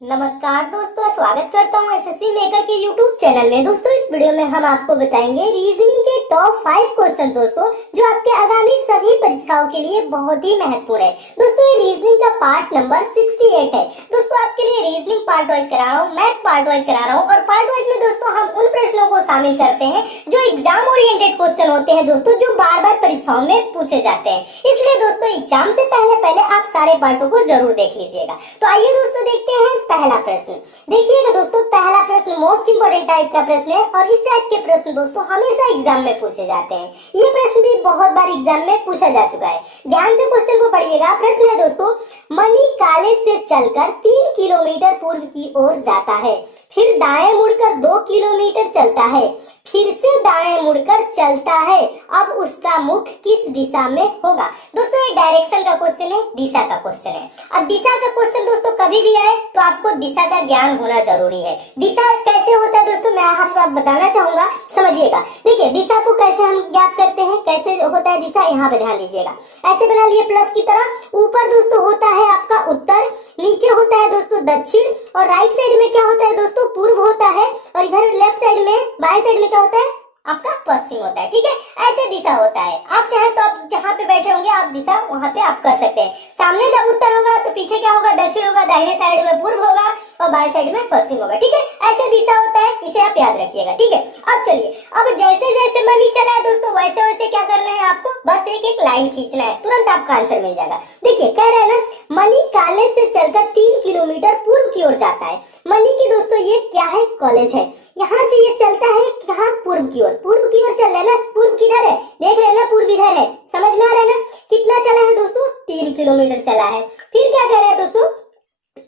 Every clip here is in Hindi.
नमस्कार दोस्तों, स्वागत करता हूँ एसएससी मेकर के यूट्यूब चैनल में। दोस्तों इस वीडियो में हम आपको बताएंगे रीजनिंग के टॉप 5 क्वेश्चन दोस्तों, जो आपके आगामी सभी परीक्षाओं के लिए बहुत ही महत्वपूर्ण है। दोस्तों ये रीजनिंग का पार्ट नंबर 68 है। दोस्तों आपके लिए रीजनिंग पार्ट वाइज करा रहा हूँ, मैथ पार्ट वाइज करा रहा हूँ और पार्ट वाइज में दोस्तों हम उन प्रश्नों को शामिल करते हैं जो एग्जाम ओरिएंटेड क्वेश्चन होते हैं दोस्तों, जो बार बार परीक्षाओं में पूछे जाते हैं। इसलिए दोस्तों एग्जाम से पहले आप सारे पार्टों को जरूर देख लीजिएगा। तो आइए दोस्तों देखते हैं पहला प्रश्न। देखिएगा दोस्तों, पहला प्रश्न मोस्ट इंपोर्टेंट टाइप का प्रश्न है और इस टाइप के प्रश्न दोस्तों हमेशा एग्जाम में पूछे जाते हैं। ये प्रश्न भी बहुत बार एग्जाम में पूछा जा चुका है। ध्यान से क्वेश्चन को पढ़िएगा। प्रश्न है दोस्तों, मनी कॉलेज से चलकर 3 किलोमीटर पूर्व की ओर जाता है, फिर दाएं मुड़कर 2 किलोमीटर चलता है, फिर से दाएं मुड़कर चलता है। अब उसका मुख किस दिशा में होगा? दोस्तों ये डायरेक्शन का क्वेश्चन है, दिशा का क्वेश्चन है। अब दिशा का क्वेश्चन दोस्तों कभी भी आए तो आपको दिशा का ज्ञान होना जरूरी है। दिशा कैसे होता है दोस्तों, मैं आपको बताना चाहूंगा, समझिएगा। देखिए दिशा को कैसे हम ज्ञात करते हैं, कैसे होता है दिशा, यहाँ पे ध्यान दीजिएगा। ऐसे बना लिए प्लस की तरह। ऊपर दोस्तों होता है आपका उत्तर, नीचे होता है दोस्तों दक्षिण और राइट साइड में क्या होता है दोस्तों पूर्व होता है और इधर लेफ्ट साइड में बाएं साइड में क्या होता है आपका पश्चिम होता है। ठीक है, ऐसे दिशा होता है। आप चाहे तो आप जहाँ पे बैठे होंगे आप दिशा वहाँ पे आप कर सकते हैं। सामने जब उत्तर होगा तो पीछे क्या होगा, दक्षिण होगा, दाहिने साइड में पूर्व होगा और बाएं साइड में पश्चिम होगा। ठीक है, ऐसे दिशा होता है, इसे आप याद रखिएगा। ठीक है, अब चलिए, अब जैसे जैसे मनी चला है दोस्तों वैसे वैसे क्या करना है आपको, बस एक एक लाइन खींचना है, तुरंत आपका आंसर मिल जाएगा। देखिए कह रहे हैं ना, मनी कॉलेज से चलकर 3 किलोमीटर पूर्व की ओर जाता है। मनी की दोस्तों ये क्या है, कॉलेज है। यहाँ से ये चलता है कहाँ, पूर्व की ओर। पूर्व की ओर चल रहा है ना, पूर्व किधर है, देख रहे हैं ना, पूर्व इधर है। समझ में आ रहा है ना, कितना चला है दोस्तों, 3 किलोमीटर चला है। फिर क्या कह रहे हैं दोस्तों,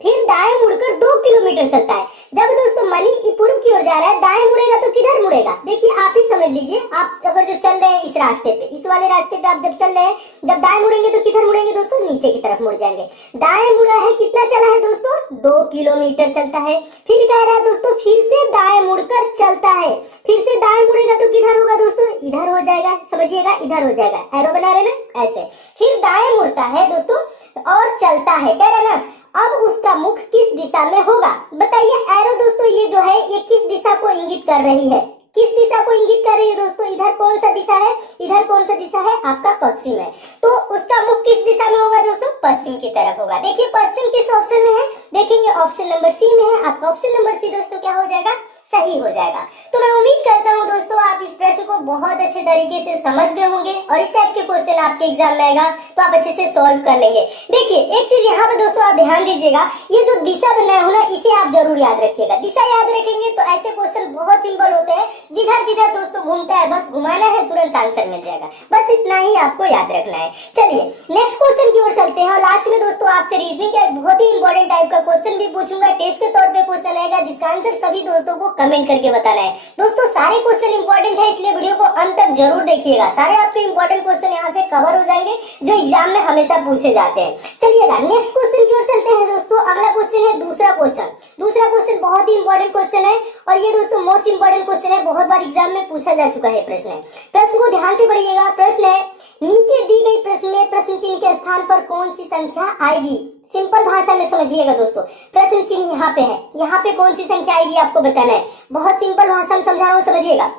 फिर दाएं मुड़कर 2 किलोमीटर चलता है। जब दोस्तों मनी पूर्व की ओर जा रहा है, दाएं मुड़ेगा तो किधर मुड़ेगा, देखिए आप ही समझ लीजिए। आप अगर जो चल रहे हैं इस रास्ते पे, इस वाले रास्ते पे आप जब चल रहे हैं, जब दाएं मुड़ेंगे तो किधर मुड़ेंगे दोस्तों, नीचे की तरफ मुड़ जाएंगे। दाएं मुड़ा है, कितना चला है दोस्तों, 2 किलोमीटर चलता है। फिर कह रहा है दोस्तों फिर से दाएं मुड़कर चलता है। फिर से दाएं मुड़ेगा तो किधर होगा दोस्तों, इधर हो जाएगा। समझिएगा, इधर हो जाएगा, एरो बना रहे ना ऐसे। फिर दाएं मुड़ता है दोस्तों और चलता है, कह रहे ना। अब उसका मुख किस दिशा में होगा, बताइए। एरो दोस्तों ये जो है ये किस दिशा को इंगित कर रही है, किस दिशा को इंगित कर रही है दोस्तों, इधर कौन सा दिशा है, इधर कौन सा दिशा है आपका पश्चिम है। तो उसका मुख किस दिशा में होगा दोस्तों, पश्चिम की तरफ होगा। देखिए पश्चिम किस ऑप्शन में है, देखेंगे ऑप्शन नंबर सी में है। आपका ऑप्शन नंबर सी दोस्तों क्या हो जाएगा, सही हो जाएगा। तो मैं उम्मीद करता हूँ दोस्तों आप इस प्रश्न को बहुत अच्छे तरीके से समझ गए होंगे और इस टाइप के क्वेश्चन आपके एग्जाम में आएगा तो आप अच्छे से सॉल्व कर लेंगे। देखिए एक चीज यहाँ पे दोस्तों आप ध्यान दीजिएगा, ये जो दिशा बनाया हो ना इसे आप जरूर याद रखिएगा। दिशा याद रखेंगे तो ऐसे क्वेश्चन बहुत सिंपल होते हैं, जिधर जिधर दोस्तों घूमता है बस घुमाना है, तुरंत आंसर मिल जाएगा। बस इतना ही आपको याद रखना है। चलिए नेक्स्ट क्वेश्चन की ओर चलते हैं और लास्ट में दोस्तों आपसे रीजनिंग का एक बहुत ही इंपॉर्टेंट टाइप का क्वेश्चन भी पूछूंगा। टेस्ट के तौर पे क्वेश्चन रहेगा जिसका आंसर सभी दोस्तों को कमेंट करके बताना है। दोस्तों सारे क्वेश्चन इंपॉर्टेंट है, इसलिए वीडियो को अंत तक जरूर देखिएगा। सारे आपके इंपॉर्टेंट क्वेश्चन यहाँ से कवर हो जाएंगे जो एग्जाम में हमेशा पूछे जाते हैं। चलिएगा नेक्स्ट क्वेश्चन की ओर चलते हैं दोस्तों। अगला क्वेश्चन है दूसरा क्वेश्चन। दूसरा क्वेश्चन बहुत ही इंपॉर्टेंट क्वेश्चन है और ये दोस्तों मोस्ट इंपॉर्टेंट क्वेश्चन है, बहुत बार एग्जाम में पूछा जा चुका है प्रश्न है। प्रश्न को ध्यान से पढ़िएगा। प्रश्न है, नीचे दी गई प्रश्न में प्रश्न चिन्ह के स्थान पर कौन सी संख्या आएगी। सिंपल भाषा में समझिएगा दोस्तों, प्रश्न चिन्ह यहाँ पे है, यहाँ पे कौन सी संख्या आएगी आपको बताना है। बहुत सिंपल भाषा में समझा रहा हूँ, समझिएगा।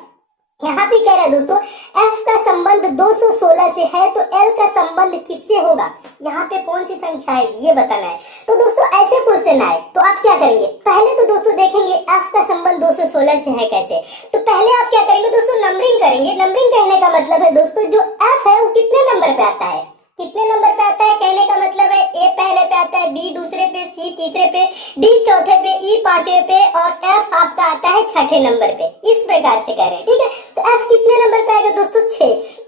यहाँ पे कह रहा है दोस्तों f का संबंध 216 से है तो l का संबंध किससे होगा, यहाँ पे कौन सी संख्या आएगी ये बताना है। तो दोस्तों ऐसे क्वेश्चन आए तो आप क्या करेंगे, पहले तो दोस्तों देखेंगे f का संबंध 216 से है कैसे। तो पहले आप क्या करेंगे दोस्तों, नंबरिंग करेंगे। नंबरिंग कहने का मतलब है दोस्तों जो f है वो कितने नंबर पे आता है, कितने नंबर पे आता है, कहने का मतलब है a पहले पे आता है, b दूसरे पे, c तीसरे पे, d चौथे पे, e पांचवे पे और f आपका आता है छठे नंबर पे। इस प्रकार से कह रहे हैं, ठीक है। तो f कितने नंबर पे आएगा दोस्तों,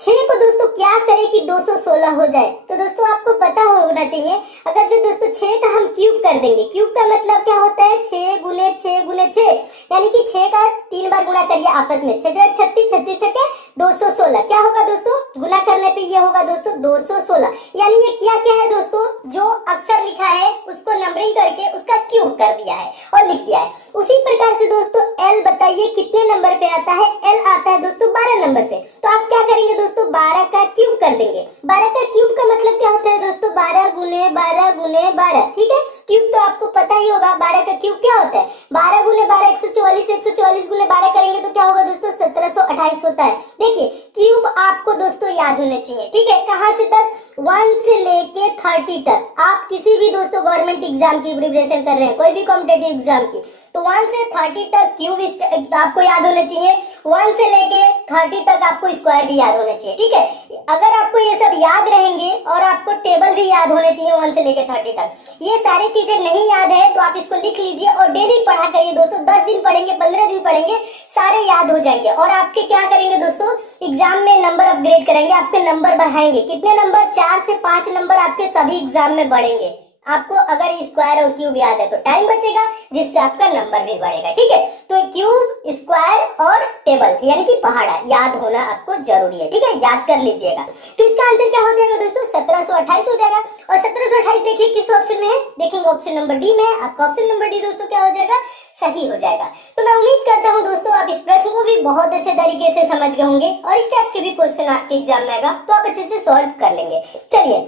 6 को दोस्तों क्या करे कि 216 हो जाए। तो दोस्तों आपको पता होना चाहिए, अगर जो दोस्तों 6 का हम क्यूब कर देंगे, क्यूब का मतलब क्या होता है, 6 गुने 6 गुने 6, यानी कि 6 का 3 बार गुना करिए आपस में, 6 36 36 छक्के 216। क्या होगा दोस्तों, गुना करने पे ये होगा दोस्तों 216। यानी ये क्या क्या है दोस्तों, जो अक्षर लिखा है उसको नंबरिंग करके उसका क्यूब कर दिया है और लिख दिया है। उसी प्रकार से दोस्तों L बताइए कितने नंबर पे आता है, L आता है दोस्तों 12 नंबर पे। तो आप क्या करेंगे दोस्तों, 12 का क्यूब कर देंगे। 12 का क्यूब का मतलब क्या होता है दोस्तों, 12 गुने 12 गुने 12, ठीक है। क्यूब तो आपको पता ही होगा। 12 का क्यूब क्या होता है? 12 गुने 12 144, 144 गुने 12 करेंगे तो क्या होगा दोस्तों? 1728 होता है। देखिए क्यूब आपको दोस्तों याद होने चाहिए, ठीक है। कहाँ से तक? 1 से लेके 30 तक। आप किसी भी दोस्तों गवर्नमेंट एग्जाम की प्रिपरेशन कर रहे हैं, कोई भी कॉम्पिटेटिव एग्जाम की, तो 1 से 30 तक क्यूब आपको याद होने चाहिए। 1 से लेके 30 तक आपको स्क्वायर भी याद होने चाहिए, ठीक है। अगर आपको ये सब याद रहेंगे और आपको टेबल भी याद होने चाहिए 1 से लेके 30 तक, ये सारी चीजें नहीं याद है तो आप इसको लिख लीजिए और डेली पढ़ा करिए दोस्तों। 10 दिन पढ़ेंगे, 15 दिन पढ़ेंगे, सारे याद हो जाएंगे और आपके क्या करेंगे दोस्तों, एग्जाम में नंबर अपग्रेड करेंगे, आपके नंबर बढ़ाएंगे। कितने नंबर? 4 से 5 नंबर आपके सभी एग्जाम में बढ़ेंगे। आपको अगर स्क्वायर और क्यूब याद है तो टाइम बचेगा, जिससे आपका नंबर भी बढ़ेगा, ठीक है। तो क्यूब, स्क्वायर और टेबल यानी कि पहाड़ा याद होना आपको जरूरी है, ठीक है, याद कर लीजिएगा। तो इसका आंसर क्या हो जाएगा दोस्तों? 1728 हो जाएगा। और 1728 देखिए किस ऑप्शन में है, देखेंगे ऑप्शन नंबर डी में है। आपका ऑप्शन नंबर डी दोस्तों क्या हो जाएगा? सही हो जाएगा। तो मैं उम्मीद करता हूँ दोस्तों आप इस प्रश्न को भी बहुत अच्छे तरीके से समझ गए होंगे और इस टाइप के भी क्वेश्चन आपके एग्जाम में आएगा तो आप अच्छे से सॉल्व कर लेंगे। चलिए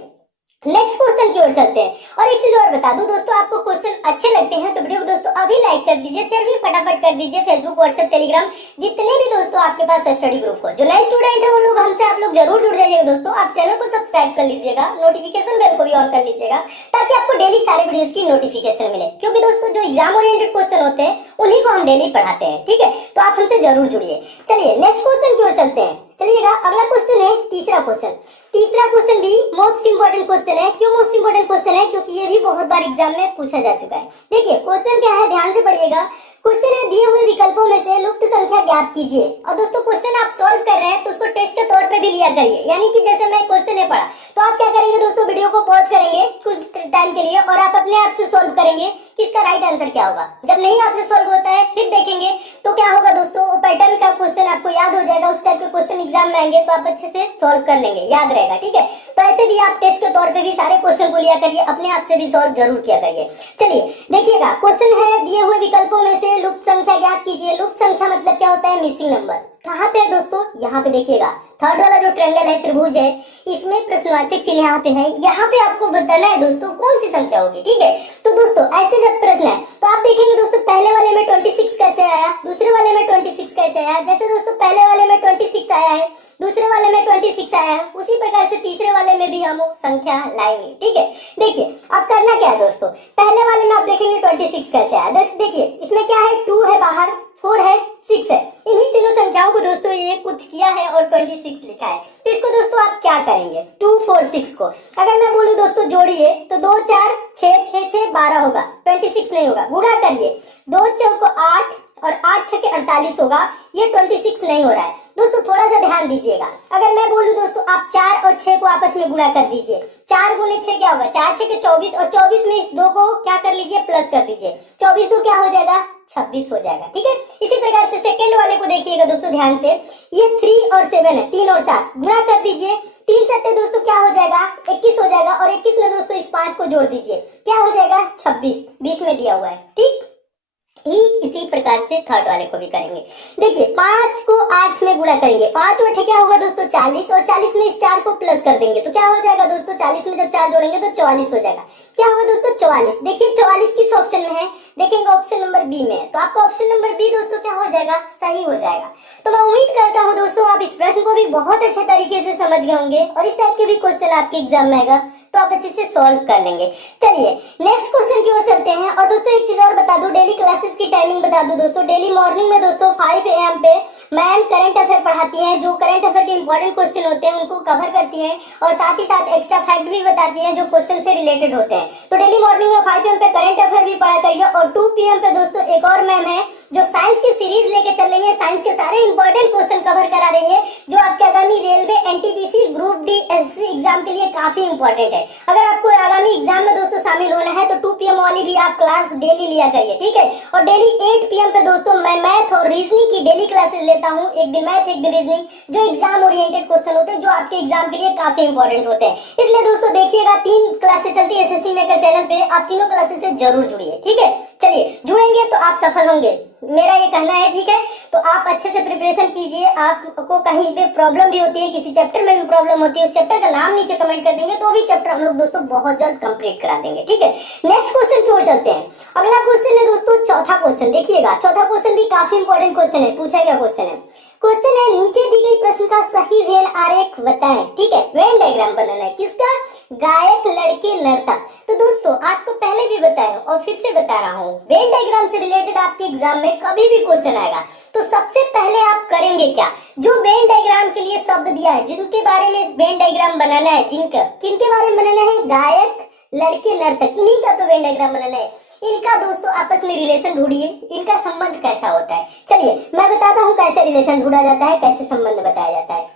नेक्स्ट क्वेश्चन की ओर चलते हैं। और एक चीज और बता दूं दोस्तों, आपको क्वेश्चन अच्छे लगते हैं तो वीडियो को दोस्तों अभी लाइक कर दीजिए, शेयर भी फटाफट कर दीजिए। फेसबुक, व्हाट्सएप, टेलीग्राम, जितने भी दोस्तों आपके पास स्टडी ग्रुप हो, जो नए स्टूडेंट है वो लोग हमसे आप लोग जरूर जुड़ जाइएगा दोस्तों। आप चैनल को सब्सक्राइब कर लीजिएगा, नोटिफिकेशन बेल को भी ऑन कर लीजिएगा ताकि आपको डेली सारे वीडियोज की नोटिफिकेशन मिले, क्योंकि दोस्तों जो एग्जाम ओरिएंटेड क्वेश्चन होते हैं उन्हीं को हम डेली पढ़ाते हैं, ठीक है। तो आप हमसे जरूर जुड़िए। चलिए नेक्स्ट क्वेश्चन की ओर चलते हैं। चलिएगा अगला क्वेश्चन है तीसरा क्वेश्चन। तीसरा क्वेश्चन भी मोस्ट इंपोर्टेंट क्वेश्चन है। क्यों मोस्ट इंपोर्टेंट क्वेश्चन है? क्योंकि ये भी बहुत बार एग्जाम में पूछा जा चुका है। देखिए क्वेश्चन क्या है, ध्यान से पढ़िएगा। क्वेश्चन है दिए हुए विकल्पों में से लुप्त संख्या ज्ञात कीजिए। और दोस्तों क्वेश्चन आप सॉल्व कर रहे हैं तो उसको टेस्ट के तौर पे भी लिया करिए, यानी कि जैसे मैं क्वेश्चन है पढ़ा तो आप क्या करेंगे दोस्तों, वीडियो को पॉज करेंगे कुछ टाइम के लिए और आप अपने आप से सॉल्व करेंगे कि इसका राइट आंसर क्या होगा। जब नहीं आपसे सॉल्व होता है फिर देखेंगे तो क्या होगा दोस्तों, वो पैटर्न का क्वेश्चन आपको याद हो जाएगा। उस टाइप के क्वेश्चन एग्जाम में आएंगे तो आप अच्छे से सॉल्व कर लेंगे, याद रहेगा, ठीक है। तो ऐसे भी आप टेस्ट के तौर पे भी सारे क्वेश्चन को लिया करिए, अपने आप से भी सॉल्व जरूर किया करिए। चलिए देखिएगा क्वेश्चन है दिए हुए विकल्पों में से लुप्त संख्या ज्ञात कीजिए। लुप्त संख्या मतलब क्या होता है? Missing number. कहाँ पे है दोस्तों? यहाँ पे देखिएगा थर्ड वाला जो ट्रायंगल है, त्रिभुज है, इसमें प्रश्नवाचक चिन्ह यहाँ पे है। यहाँ पे आपको बताना है दोस्तों कौन सी संख्या होगी, ठीक है। तो दोस्तों ऐसे जब प्रश्न है तो आप देखेंगे दोस्तों पहले वाले में 26 कैसे आया, दूसरे वाले में 26 कैसे आया। जैसे दोस्तों पहले वाले में 26 आया है, दूसरे वाले में 26 आया है, उसी प्रकार से तीसरे वाले में भी हम संख्या लाएंगे, ठीक है। देखिए अब करना क्या है दोस्तों, पहले वाले में आप देखेंगे 26 कैसे आया। देखिए इसमें क्या है, 2 है बाहर, 4 है, 6 है। इन्हीं तीनों संख्याओं को दोस्तों ये कुछ किया है और 26 लिखा है। तो इसको दोस्तों आप क्या करेंगे, 2, 4, 6 को अगर मैं बोलूं दोस्तों जोड़िए तो 2, 4, 6, 6, 6, 12 होगा, 26 नहीं होगा। गुणा करिए, 2 चौको 8 और 8 छके 48 होगा, ये 26 नहीं हो रहा है। दोस्तों थोड़ा सा ध्यान दीजिएगा, अगर मैं बोलूं दोस्तों आप 4 और 6 को आपस में गुणा कर दीजिए, 4 गुने 6 क्या होगा, 4 छके 24 और 24 में इस 2 को क्या कर लीजिए, प्लस कर दीजिए। 24 2 क्या हो जाएगा, 26 हो जाएगा, ठीक है। इसी प्रकार से सेकंड वाले को देखिएगा दोस्तों ध्यान से, ये 3 और 7 है, 3 और 7 गुणा कर दीजिए, 3 सत्ते दोस्तों क्या हो जाएगा, 21 हो जाएगा। और 21 में दोस्तों इस 5 को जोड़ दीजिए, क्या हो जाएगा, 26, बीच में दिया हुआ है, ठीक। इसी प्रकार से थर्ड वाले को भी करेंगे। देखिए 5 को 8 में गुणा करेंगे, 5 और 8 क्या होगा दोस्तों 40, और 40 में इस 4 को प्लस कर देंगे तो क्या हो जाएगा दोस्तों, 40 में जब 4 जोड़ेंगे तो 44 हो जाएगा। क्या होगा दोस्तों 44। देखिए 44 किस ऑप्शन में है, देखेंगे ऑप्शन नंबर बी में है, तो आपका ऑप्शन नंबर बी दोस्तों क्या हो जाएगा, सही हो जाएगा। तो मैं उम्मीद करता हूँ दोस्तों आप इस प्रश्न को भी बहुत अच्छे तरीके से समझ गए होंगे और इस टाइप के भी क्वेश्चन आपके एग्जाम में आएगा तो आप अच्छे से सॉल्व कर लेंगे। चलिए नेक्स्ट क्वेश्चन की ओर चलते हैं। और दोस्तों एक चीज और बता दूं, डेली क्लासेस की टाइमिंग बता दूं दोस्तों, डेली मॉर्निंग में दोस्तों 5 AM पे मैम करंट अफेयर पढ़ाती हैं, जो करंट अफेयर के इंपॉर्टेंट क्वेश्चन होते हैं उनको कवर करती हैं और साथ ही साथ एक्स्ट्रा फैक्ट भी बताती हैं जो क्वेश्चन से रिलेटेड होते हैं। तो डेली मॉर्निंग में 5 PM पे करंट अफेयर भी पढ़ा करिए। और 2 PM पे दोस्तों एक और मैम है जो साइंस की सीरीज लेके चल रही है, साइंस के सारे इंपॉर्टेंट क्वेश्चन कवर करा रही है जो आपके आगामी railway, NTPC, group D, SSC exam के लिए काफी इंपॉर्टेंट है। अगर आपको आगामी एग्जाम में दोस्तों शामिल होना है तो 2 PM वाली भी आप क्लास डेली लिया करिए, ठीक है। और डेली 8 PM पे दोस्तों मैं मैथ और रीजनिंग की डेली क्लासेस लेता हूँ, एक दिन मैथ एक दिन रीजनिंग, जो एग्जाम ओरिएंटेड क्वेश्चन होते हैं जो आपके एग्जाम के लिए काफी इंपॉर्टेंट होते हैं। इसलिए दोस्तों देखिएगा 3 क्लासेस चलती है SSC मेकर चैनल पे, आप तीनों क्लासेस से जरूर जुड़िए, ठीक है। चलिए जुड़ेंगे तो आप सफल होंगे। मेरा ये कहना है, ठीक है। तो आप अच्छे से प्रिपरेशन कीजिए। आपको कहीं पे प्रॉब्लम भी होती है, किसी चैप्टर में भी प्रॉब्लम होती है, उस चैप्टर का नाम नीचे कमेंट कर देंगे तो भी चैप्टर हम लोग दोस्तों बहुत जल्द कंप्लीट करा देंगे, ठीक है। नेक्स्ट क्वेश्चन की ओर चलते हैं। अगला क्वेश्चन है दोस्तों चौथा क्वेश्चन। देखिएगा चौथा क्वेश्चन भी काफी इंपॉर्टेंट क्वेश्चन है। पूछा गया क्वेश्चन है, क्वेश्चन है नीचे दी गई प्रश्न का सही वेन आरेख बताएं, ठीक है। वेन डायग्राम बनाना है किसका? गायक, लड़के, नर्तक। तो दोस्तों आपको पहले भी बताया और फिर से बता रहा हूँ, वेन डायग्राम से रिलेटेड आपके एग्जाम में कभी भी क्वेश्चन आएगा तो सबसे पहले आप करेंगे क्या? जो वेन डायग्राम के लिए शब्द दिया है, जिनके बारे में वेन डायग्राम बनाना है, किनके बारे में बनाना है? गायक, लड़के, नर्तक, इन्हीं का तो वेन डायग्राम बनाना है। इनका दोस्तों आपस में रिलेशन ढूंढिए, इनका संबंध कैसा होता है। चलिए मैं बताता हूँ कैसे रिलेशन ढूंढा जाता है, कैसे संबंध बताया जाता है।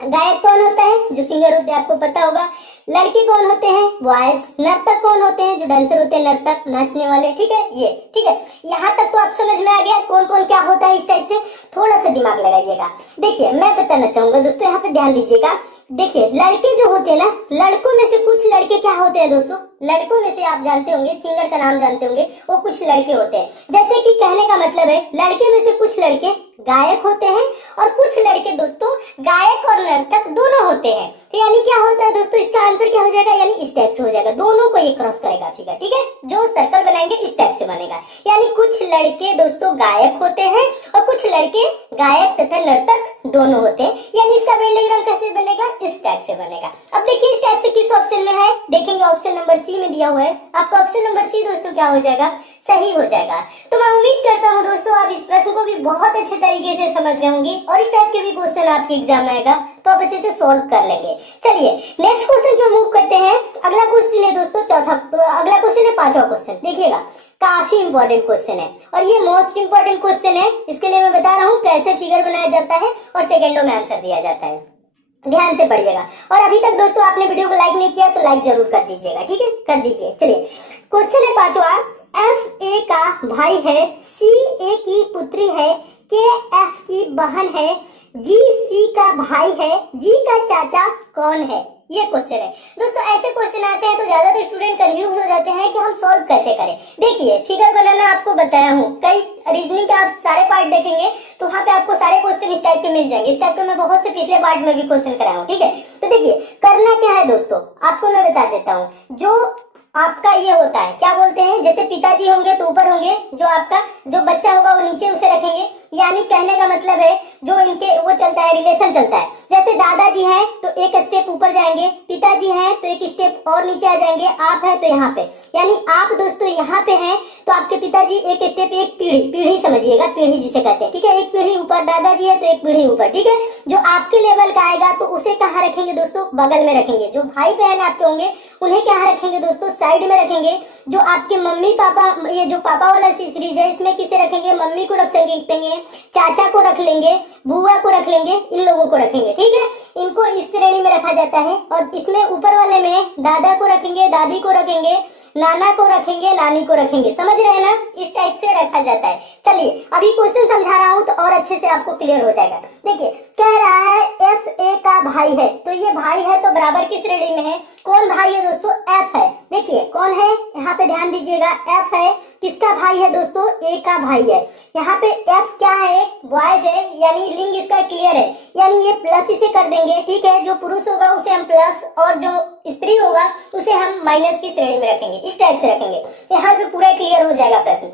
गायक कौन होता है? जो सिंगर होते हैं, आपको पता होगा। लड़के कौन होते हैं? बॉयज। नर्तक कौन होते हैं? जो डांसर होते हैं, नर्तक, नाचने वाले, ठीक है। ये ठीक है, यहाँ तक तो आप समझ में आ गया कौन कौन क्या होता है। इस टाइप से थोड़ा सा दिमाग लगाइएगा। देखिए मैं बताना चाहूंगा दोस्तों, यहाँ पे ध्यान दीजिएगा। देखिए लड़के जो होते हैं ना, लड़कों में से कुछ लड़के क्या होते हैं दोस्तों? लड़कों में से आप जानते होंगे, सिंगर का नाम जानते होंगे, वो कुछ लड़के होते हैं। जैसे कि कहने का मतलब है, लड़के में से कुछ लड़के गायक होते हैं और कुछ लड़के दोस्तों गायक और नर्तक दोनों होते हैं। तो यानी क्या होता है दोस्तों, इसका आंसर क्या हो जाएगा? यानी इस टाइप से हो जाएगा, दोनों को ये क्रॉस करेगा फिगर, ठीक है। जो सर्कल बनाएंगे इस टाइप से बनेगा। यानी कुछ लड़के दोस्तों गायक होते हैं और कुछ लड़के गायक तथा नर्तक दोनों होते हैं। यानी इसका वेन डायग्राम कैसे बनेगा? इस टाइप से बनेगा। अब देखिए इस टाइप से किस ऑप्शन में है, देखेंगे ऑप्शन नंबर सी में दिया हुआ है। आपका ऑप्शन नंबर सी दोस्तों क्या हो जाएगा? सही हो जाएगा। तो मैं उम्मीद करता हूँ दोस्तों आप इस प्रश्न को भी बहुत अच्छे तरीके से समझ गए होंगे और इस टाइप के भी क्वेश्चन आपके एग्जाम में आएगा तो आप अच्छे से सॉल्व कर लेंगे। चलिए नेक्स्ट क्वेश्चन की ओर मूव करते हैं। अगला क्वेश्चन है दोस्तों अगला क्वेश्चन है पांचवा क्वेश्चन। देखिएगा काफी इंपॉर्टेंट क्वेश्चन है और ये मोस्ट इंपॉर्टेंट क्वेश्चन है। इसके लिए मैं बता रहा हूँ कैसे फिगर बनाया जाता है और सेकेंडों में आंसर दिया जाता है। ध्यान से पढ़िएगा। और अभी तक दोस्तों आपने वीडियो को लाइक नहीं किया तो लाइक जरूर कर दीजिएगा, ठीक है, कर दीजिए। चलिए क्वेश्चन है पांचवा, एफ ए का भाई है, सी ए की पुत्री है, के एफ की बहन है, जी सी का भाई है, जी का चाचा कौन है? ये क्वेश्चन है दोस्तों। ऐसे क्वेश्चन आते हैं तो ज्यादातर स्टूडेंट कंफ्यूज हो जाते हैं कि हम सॉल्व कैसे करें। देखिए फिगर बनाना आपको बताया हूँ, कई रीजनिंग का आप सारे पार्ट देखेंगे तो वहाँ पे आपको सारे क्वेश्चन इस टाइप के मिल जाएंगे। इस टाइप के मैं बहुत से पिछले पार्ट में भी क्वेश्चन कराया हूँ, ठीक है। तो देखिए करना क्या है दोस्तों, आपको मैं बता देता हूँ। जो आपका ये होता है, क्या बोलते हैं, जैसे पिताजी होंगे तो ऊपर होंगे, जो आपका जो बच्चा होगा वो नीचे उसे रखेंगे। यानी कहने का मतलब है जो इनके वो चलता है, रिलेशन चलता है। जैसे दादाजी हैं तो एक स्टेप ऊपर जाएंगे, पिताजी हैं तो एक स्टेप और नीचे आ जाएंगे, आप है तो यहाँ पे। यानी आप दोस्तों यहाँ पे हैं तो आपके पिताजी एक स्टेप, एक पीढ़ी समझिएगा, पीढ़ी जिसे कहते हैं, ठीक है। एक पीढ़ी ऊपर दादाजी है तो एक पीढ़ी ऊपर, ठीक है। जो आपके लेवल का आएगा तो उसे कहाँ रखेंगे दोस्तों? बगल में रखेंगे। जो भाई बहन आपके होंगे उन्हें कहाँ रखेंगे दोस्तों? साइड में रखेंगे। जो आपके मम्मी पापा, ये जो पापा वाला सीरीज है इसमें किसे रखेंगे? मम्मी को रख सकेंगे, चाचा को रख लेंगे, बुआ को रख लेंगे, इन लोगों को रखेंगे, ठीक है। इनको इस श्रेणी में रखा जाता है। और इसमें ऊपर वाले में दादा को रखेंगे, दादी को रखेंगे, नाना को रखेंगे, नानी को रखेंगे, समझ रहे हैं ना? इस टाइप से रखा जाता है। चलिए अभी क्वेश्चन समझा रहा हूँ तो और अच्छे से आपको क्लियर हो जाएगा। देखिए कह रहा है एफ ए का भाई है, तो ये भाई है तो बराबर की श्रेणी में है। कौन भाई है दोस्तों? एफ है। देखिए कौन है, यहाँ पे ध्यान दीजिएगा, एफ है। किसका भाई है दोस्तों? ए का भाई है। यहाँ पे एफ क्या है? बॉयज है, यानी लिंग इसका क्लियर है। यानी ये प्लस इसे कर देंगे, ठीक है। जो पुरुष होगा उसे हम प्लस और जो स्त्री होगा उसे हम माइनस की श्रेणी में रखेंगे, इस टाइप से रखेंगे। यहाँ पे पूरा क्लियर हो जाएगा प्रश्न।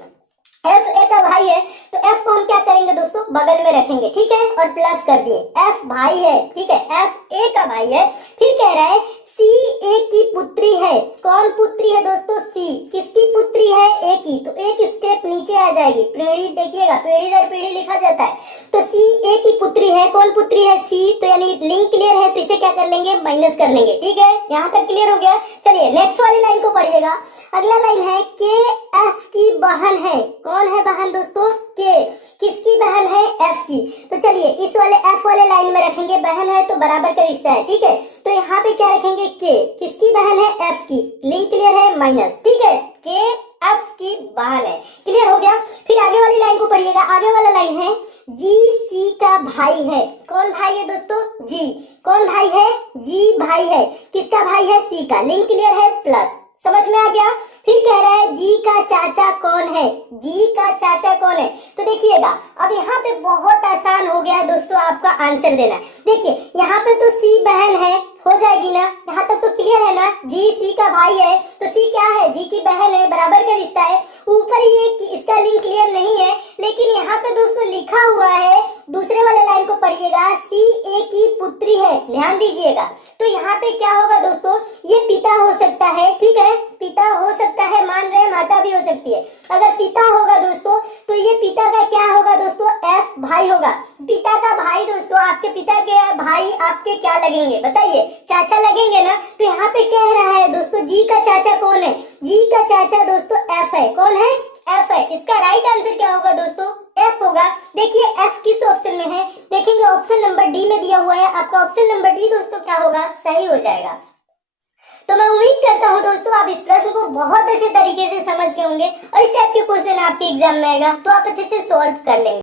एफ ए का भाई है तो एफ को हम क्या करेंगे दोस्तों? बगल में रखेंगे, ठीक है, और प्लस कर दिए। एफ भाई है, ठीक है, एफ ए का भाई है। फिर कह रहा है सी ए की पुत्री है। कौन पुत्री है दोस्तों? सी। किसकी पुत्री है? ए की। तो एक स्टेप नीचे आ जाएगी, पीढ़ी देखिएगा, पीढ़ी दर पीढ़ी लिखा जाता है। तो सी ए की पुत्री है। कौन पुत्री है? सी। तो यानी लिंक क्लियर है तो इसे क्या कर लेंगे? माइनस कर लेंगे, ठीक है। यहाँ तक क्लियर हो गया। चलिए नेक्स्ट वाली लाइन को पढ़िएगा। अगला लाइन है के एफ की बहन है। कौन है बहन दोस्तों? के। किसकी बहन है? एफ की। तो चलिए इस वाले एफ वाले लाइन में रखेंगे, बहन है तो बराबर का रिश्ता है, ठीक है। तो यहाँ पे क्या रखेंगे? के। किसकी बहन है? एफ की। लिंक क्लियर है, माइनस, ठीक है। के एफ की बहन है, क्लियर हो गया। फिर आगे वाली लाइन को पढ़िएगा। आगे वाला लाइन है जी सी का भाई है। कौन भाई है दोस्तों? जी। कौन भाई है? जी भाई है। किसका भाई है? सी का। लिंक क्लियर है, प्लस, समझ में आ गया। फिर कह रहा है जी का चाचा कौन है, जी का चाचा कौन है। तो देखिएगा अब यहाँ पे बहुत आसान हो गया है दोस्तों आपका आंसर देना। देखिए यहाँ पे तो सी बहन है, हो जाएगी ना, यहाँ तक तो क्लियर है ना। जी सी का भाई है तो सी क्या है, जी की बहन है, बराबर का रिश्ता है। ऊपर ये इसका लिंक क्लियर नहीं है, लेकिन यहाँ पे दोस्तों लिखा हुआ है, दूसरे वाले लाइन को पढ़िएगा, सी ए की पुत्री है, ध्यान दीजिएगा। तो यहाँ पे क्या होगा दोस्तों, ये पिता हो सकता है, ठीक है, पिता हो सकता है, मान रहे हैं, माता भी हो सकती है। अगर पिता होगा दोस्तों तो ये पिता का क्या होगा दोस्तों, एफ भाई होगा। पिता का भाई दोस्तों, आपके पिता के भाई आपके क्या लगेंगे बताइए, चाचा लगेंगे ना। तो यहाँ पे कह रहा है दोस्तों जी का चाचा कौन है, जी का चाचा दोस्तों एफ है, कौन है, एफ है। इसका राइट आंसर क्या होगा दोस्तों, एफ होगा। देखिए एफ किस ऑप्शन में है, देखेंगे ऑप्शन नंबर डी में दिया हुआ है, आपका ऑप्शन नंबर डी दोस्तों क्या होगा, सही हो जाएगा। तो मैं उम्मीद करता हूँ दोस्तों आप इस प्रश्न को बहुत अच्छे तरीके से समझ गए होंगे और इस टाइप के क्वेश्चन आपके एग्जाम में आएगा तो आप अच्छे से सॉल्व कर लेंगे।